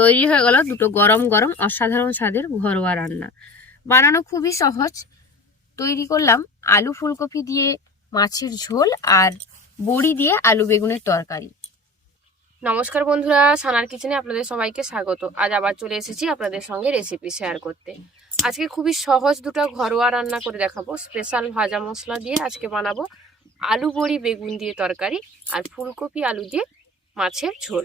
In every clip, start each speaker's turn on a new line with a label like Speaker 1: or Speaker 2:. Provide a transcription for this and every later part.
Speaker 1: তৈরি হয়ে গেল দুটো গরম গরম অসাধারণ স্বাদের ঘরোয়া রান্না। বানানো খুবই সহজ। তৈরি করলাম আলু ফুলকপি দিয়ে মাছের ঝোল আর বড়ি দিয়ে আলু বেগুনের তরকারি। নমস্কার বন্ধুরা, সানার কিচেনে আপনাদের সবাইকে স্বাগত। আজ আবার চলে এসেছি আপনাদের সঙ্গে রেসিপি শেয়ার করতে। আজকে খুবই সহজ দুটো ঘরোয়া রান্না করে দেখাবো। স্পেশাল ভাজা মশলা দিয়ে আজকে বানাবো আলু বড়ি, বেগুন দিয়ে তরকারি আর ফুলকপি, আলু দিয়ে মাছের ঝোল।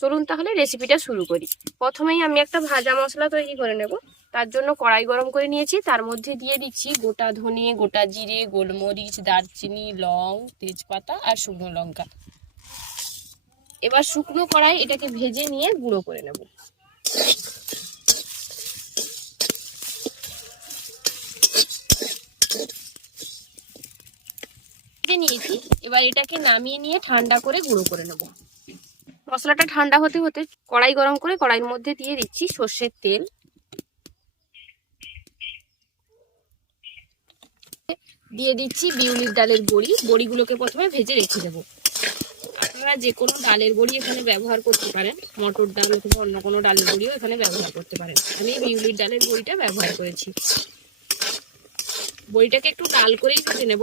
Speaker 1: চলুন তাহলে রেসিপিটা শুরু করি। প্রথমেই আমি একটা ভাজা মশলা তৈরি করে নেব। তার জন্য কড়াই গরম করে নিয়েছি। তার মধ্যে দিয়ে দিচ্ছি গোটা ধনে, গোটা জিরে, গোলমরিচ, দারচিনি, লং, তেজপাতা আর শুকনো লঙ্কা। এবার শুকনো কড়াই এটাকে ভেজে নিয়ে গুঁড়ো করে নেব। নিয়েছি। এবার এটাকে নামিয়ে নিয়ে ঠান্ডা করে গুঁড়ো করে নেব। মশলাটা ঠান্ডা হতে হতে কড়াই গরম করে কড়াইয়ের মধ্যে দিয়ে দিচ্ছি সর্ষের তেল। দিয়ে দিচ্ছি বিউলির ডালের বড়ি। বড়িগুলোকে প্রথমে ভেজে রেখে দেবো। আপনারা যে কোনো ডালের বড়ি এখানে ব্যবহার করতে পারেন। মটর ডাল অথবা অন্য কোনো ডালের বড়িও এখানে ব্যবহার করতে পারেন। আমি বিউলির ডালের বড়িটা ব্যবহার করেছি। বড়িটাকে একটু লাল করেই ভেজে নেব।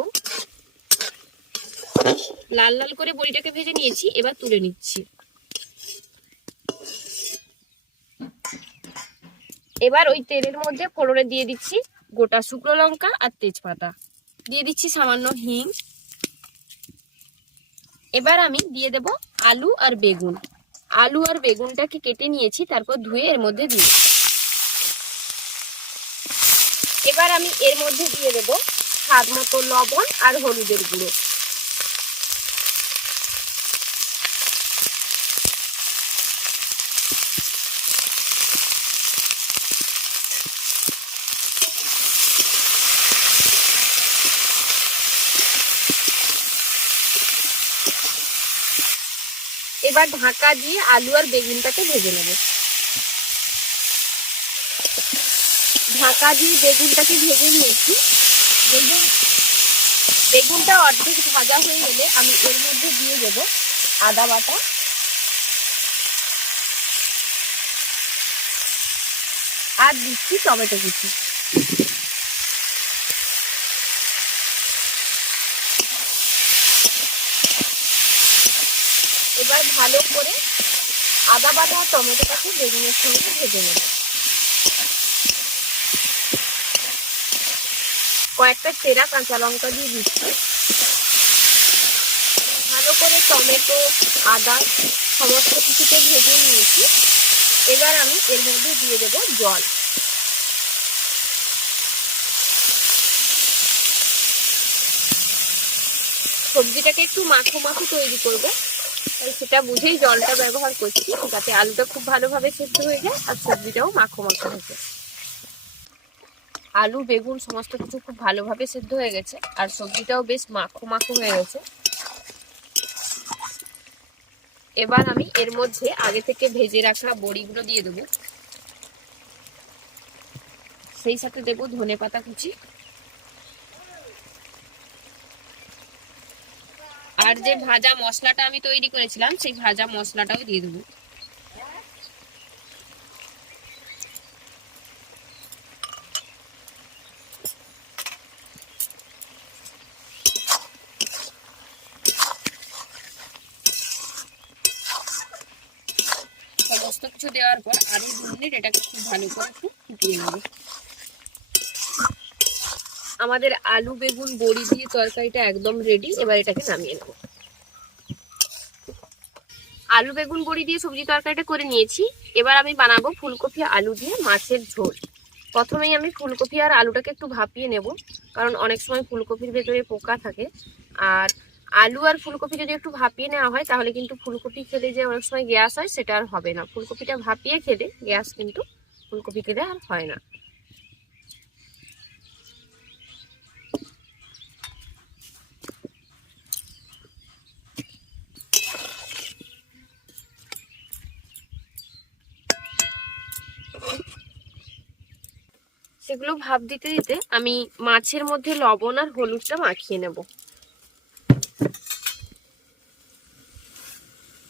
Speaker 1: লাল লাল করে বড়িটাকে ভেজে নিয়েছি। এবার তুলে নিচ্ছি। এবার ওই তেলের মধ্যে ফোড়নে দিয়ে দিচ্ছি গোটা শুকনো লঙ্কা আর তেজপাতা। দিয়ে দিচ্ছি সামান্য হিং। এবার আমি দিয়ে দেব আলু আর বেগুন। আলু আর বেগুনটাকে কেটে নিয়েছি, তারপর ধুয়ে এর মধ্যে দিয়ে এবার আমি এর মধ্যে দিয়ে দেব স্বাদ মতো লবণ আর হলুদের গুঁড়ো। এবার ঢাকা দিয়ে আলু আর বেগুনটাকে ভেজে নেব। ঢাকা দিয়ে বেগুনটাকে ভেজে নিয়েছি। বেগুন বেগুনটা অর্ধেক ভাজা হয়ে গেলে আমি এর মধ্যে দিয়ে দেব আদা বাটা। আর দিচ্ছি টমেটো কুচি এবার ভালো করে আদা বাটা আর টমেটোটাকে বেগুনের সঙ্গে ভেজে নেব। কয়েকটা চেরা কাঁচা লঙ্কা দিয়ে দিচ্ছি। ভালো করে টমেটো, আদা সমস্ত কিছুতে ভেজে নিয়েছি। এবার আমি এর মধ্যে দিয়ে দেবো জল। সবজিটাকে একটু মাখো মাখো তৈরি করব। সেটা বুঝেই জলটা ব্যবহার করছি, যাতে আলুটা খুব ভালোভাবে সেদ্ধ হয়ে যায় আর সবজিটাও মাখো মাখো হয়ে আলু, বেগুন সমস্ত কিছু খুব ভালোভাবে সেদ্ধ হয়ে গেছে আর সবজিটাও বেশ মাখো মাখো হয়ে গেছে। এবার আমি এর মধ্যে আগে থেকে ভেজে রাখা বড়িগুলো দিয়ে দেবো। সেই সাথে দেবো ধনে পাতা কুচি আর যে ভাজা মশলাটা আমি তৈরি করেছিলাম, সেই ভাজা মশলাটাও দিয়ে দেবো। সমস্ত কিছু দেওয়ার পর আরও দু মিনিট এটাকে খুব ভালো করে একটু ফুটিয়ে নেব। আমাদের আলু, বেগুন, বড়ি দিয়ে তরকারিটা একদম রেডি এবার এটাকে নামিয়ে নেব। আলু, বেগুন, বড়ি দিয়ে সবজি তরকারিটা করে নিয়েছি। এবার আমি বানাবো ফুলকপি, আলু দিয়ে মাছের ঝোল। প্রথমেই আমি ফুলকপি আর আলুটাকে একটু ভাপিয়ে নেব, কারণ অনেক সময় ফুলকপির ভেতরে পোকা থাকে। আর আলু আর ফুলকপি যদি একটু ভাপিয়ে নেওয়া হয়, তাহলে কিন্তু ফুলকপি খেলে যে অনেক সময় গ্যাস হয়, সেটা আর হবে না। ফুলকপিটা ভাপিয়ে খেলে গ্যাস কিন্তু ফুলকপি খেলে আর হয় না। সেগুলো ভাব দিতে দিতে আমি মাছের মধ্যে লবণ আর হলুদটা মাখিয়ে নেব।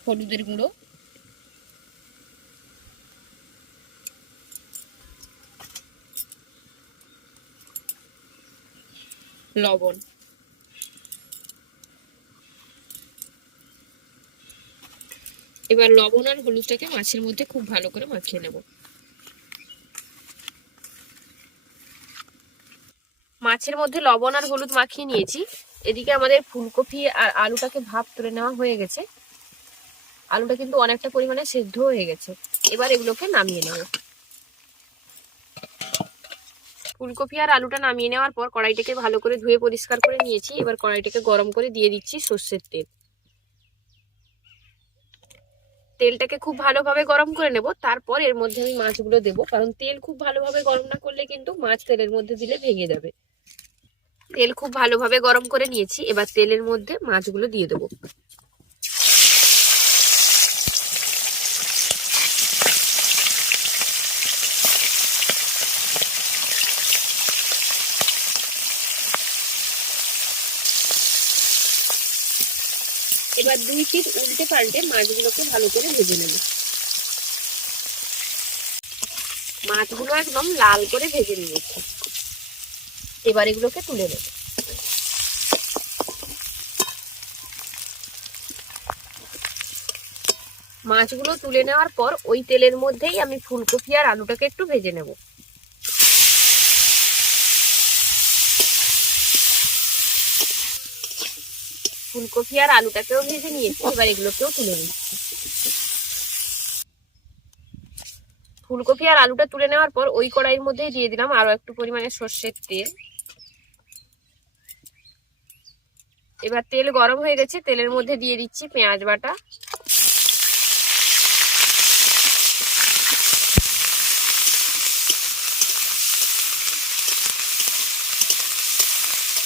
Speaker 1: হলুদের গুঁড়ো। লবণ। এবার লবণ আর হলুদটাকে মাছের মধ্যে খুব ভালো করে মাখিয়ে নেব। মাছের মধ্যে লবণ আর হলুদ মাখিয়ে নিয়েছি। এদিকে আমাদের ফুলকপি আর আলুটাকে ভাপ তুলে নেওয়া হয়ে গেছে। আলুটা কিন্তু অনেকটা পরিমাণে সেদ্ধ হয়ে গেছে। এবার এগুলোকে নামিয়ে নেব। ফুলকপি আর আলুটা নামিয়ে নেওয়ার পর কড়াইটাকে ভালো করে ধুয়ে পরিষ্কার করে নিয়েছি। এবার কড়াইটাকে গরম করে দিয়ে দিচ্ছি সর্ষের তেল। তেলটাকে খুব ভালোভাবে গরম করে নেব। তারপর এর মধ্যে আমি মাছগুলো দেব। কারণ তেল খুব ভালোভাবে গরম না করলে কিন্তু মাছ তেলের মধ্যে দিলে ভেঙে যাবে। তেল খুব ভালোভাবে গরম করে নিয়েছি। এবার তেলের মধ্যে মাছগুলো দিয়ে দেবো। এবার দুই পিঠ উল্টে পাল্টে মাছগুলোকে ভালো করে ভেজে নেব। মাছগুলো একদম লাল করে ভেজে নিয়েছি। এবার এগুলোকে তুলে নেব। মাছগুলো তুলে নেওয়ার পর ওই তেলের মধ্যেই আমি ফুলকপি আর আলুটাকে একটু ভেজে নেব। ফুলকপি আর আলুটাকেও ভেজে নিয়েছি, এবার এগুলোকেও তুলে নিচ্ছি। ফুলকপি আর আলুটা তুলে নেওয়ার পর ওই কড়াইয়ের মধ্যেই দিয়ে দিলাম আরও একটু পরিমাণে সর্ষের তেল। এবার তেল গরম হয়ে গেছে, তেলের মধ্যে দিয়ে দিচ্ছি পেঁয়াজ বাটা।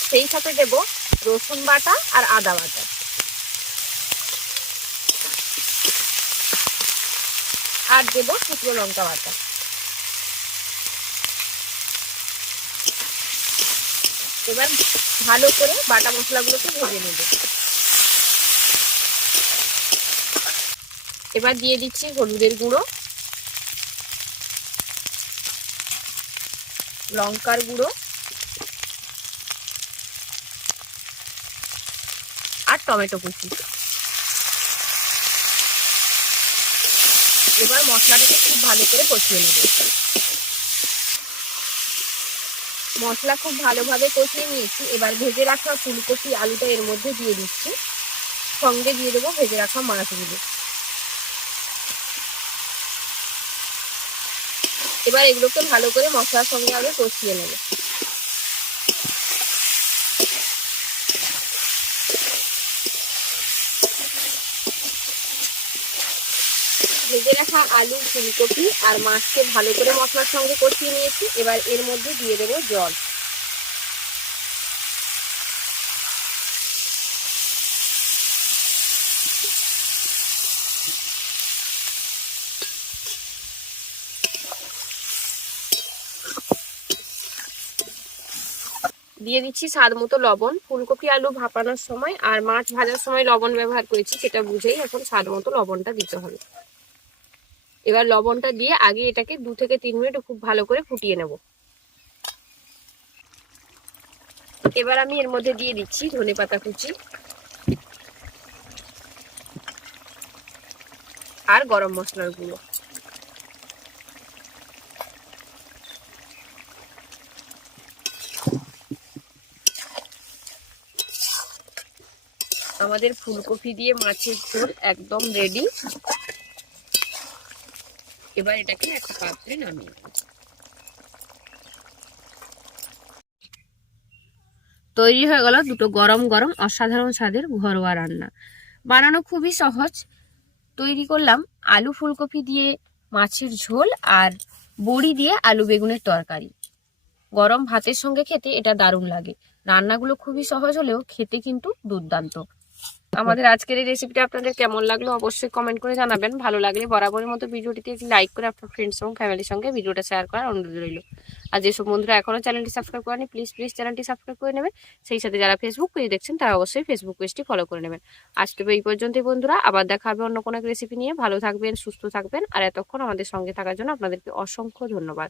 Speaker 1: সেই সাথে দেব রসুন বাটা আর আদা বাটা। আর দেব শুকনো লঙ্কা বাটা। এবার ভালো করে বাটা মশলাগুলোকে ভেজে নেব। এবার দিয়ে দিচ্ছি হলুদের গুঁড়ো, লঙ্কার গুঁড়ো আর টমেটো কুচি। এবার মশলাটাকে খুব ভালো করে কষিয়ে নেব। মশলা খুব ভালোভাবে কষিয়ে নিয়েছি। এবার ভেজে রাখা ফুলকপি, আলুটা এর মধ্যে দিয়ে দিচ্ছি। সঙ্গে দিয়ে দেবো ভেজে রাখা মাছগুলো এবার এগুলোকে ভালো করে মশলার সঙ্গে আগে কষিয়ে নেব ভেজে রাখা আলু, ফুলকপি আর মাছকে ভালো করে মশলার সঙ্গে কষিয়ে নিয়েছি। এবার এর মধ্যে দিয়ে দেবো জল। দিয়ে দিচ্ছি স্বাদ মতো লবণ। ফুলকপি, আলু ভাপানোর সময় আর মাছ ভাজার সময় লবণ ব্যবহার করেছি, সেটা বুঝেই এখন স্বাদ মতো লবণটা দিতে হবে। এবার লবণটা দিয়ে আগে এটাকে দু থেকে তিন মিনিট খুব ভালো করে ফুটিয়ে নেব। এবার আমি এর মধ্যে দিয়ে দিচ্ছি ধনে পাতা কুচি আর গরম মশলার গুঁড়ো। আমাদের ফুলকপি দিয়ে মাছের ঝোল একদম রেডি এবার এটাকে একটা পাত্রে নামিয়ে নেব। তৈরি হয়ে গেল দুটো গরম গরম অসাধারণ স্বাদের ঘরোয়া রান্না। বানানো খুবই সহজ। তৈরি করলাম আলু ফুলকপি দিয়ে মাছের ঝোল আর বড়ি দিয়ে আলু বেগুনের তরকারি। গরম ভাতের সঙ্গে খেতে এটা দারুণ লাগে। রান্নাগুলো খুবই সহজ হলেও খেতে কিন্তু দুর্দান্ত। আমাদের আজকের এই রেসিপিটা আপনাদের কেমন লাগল অবশ্যই কমেন্ট করে জানাবেন। ভালো লাগলে বরাবরের মতো ভিডিওটিতে একটি লাইক করে আপনার ফ্রেন্ডস এবং ফ্যামিলির সঙ্গে ভিডিওটা শেয়ার করার অনুরোধ রইল। আর যেসব বন্ধুরা এখনও চ্যানেলটি সাবস্ক্রাইব করেনি প্লিজ প্লিজ চ্যানেলটি সাবস্ক্রাইব করে নেবেন। সেই সাথে যারা ফেসবুক পেজ দেখছেন, তারা অবশ্যই ফেসবুক পেজটি ফলো করে নেবেন। আজ তবে এই পর্যন্তই বন্ধুরা, আবার দেখা হবে অন্য কোনো এক রেসিপি নিয়ে। ভালো থাকবেন, সুস্থ থাকবেন। আর এতক্ষণ আমাদের সঙ্গে থাকার জন্য আপনাদেরকে অসংখ্য ধন্যবাদ।